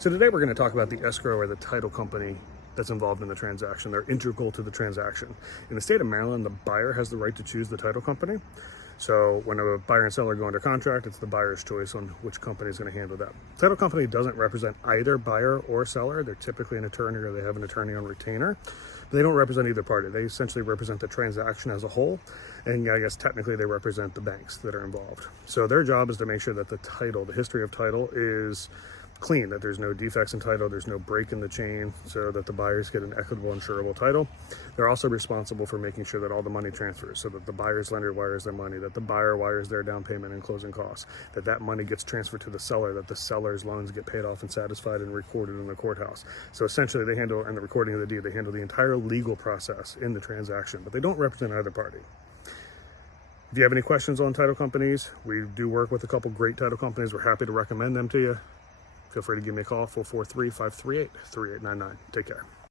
So today we're going to talk about the escrow or the title company that's involved in the transaction. They're integral to the transaction. In the state of Maryland, the buyer has the right to choose the title company. So when a buyer and seller go under contract, it's the buyer's choice on which company is going to handle that. Title company doesn't represent either buyer or seller. They're typically an attorney or they have an attorney on retainer. But they don't represent either party. They essentially represent the transaction as a whole. And I guess technically they represent the banks that are involved. So their job is to make sure that the title, the history of title is clean, that there's no defects in title, there's no break in the chain, so that the buyers get an equitable insurable title. They're also responsible for making sure that all the money transfers, so that the buyer's lender wires their money, that the buyer wires their down payment and closing costs, that that money gets transferred to the seller, that the seller's loans get paid off and satisfied and recorded in the courthouse. So essentially they handle, and the recording of the deed, they handle the entire legal process in the transaction, but they don't represent either party. If you have any questions on title companies, we do work with a couple great title companies. We're happy to recommend them to you. Feel free to give me a call, 443-538-3899. Take care.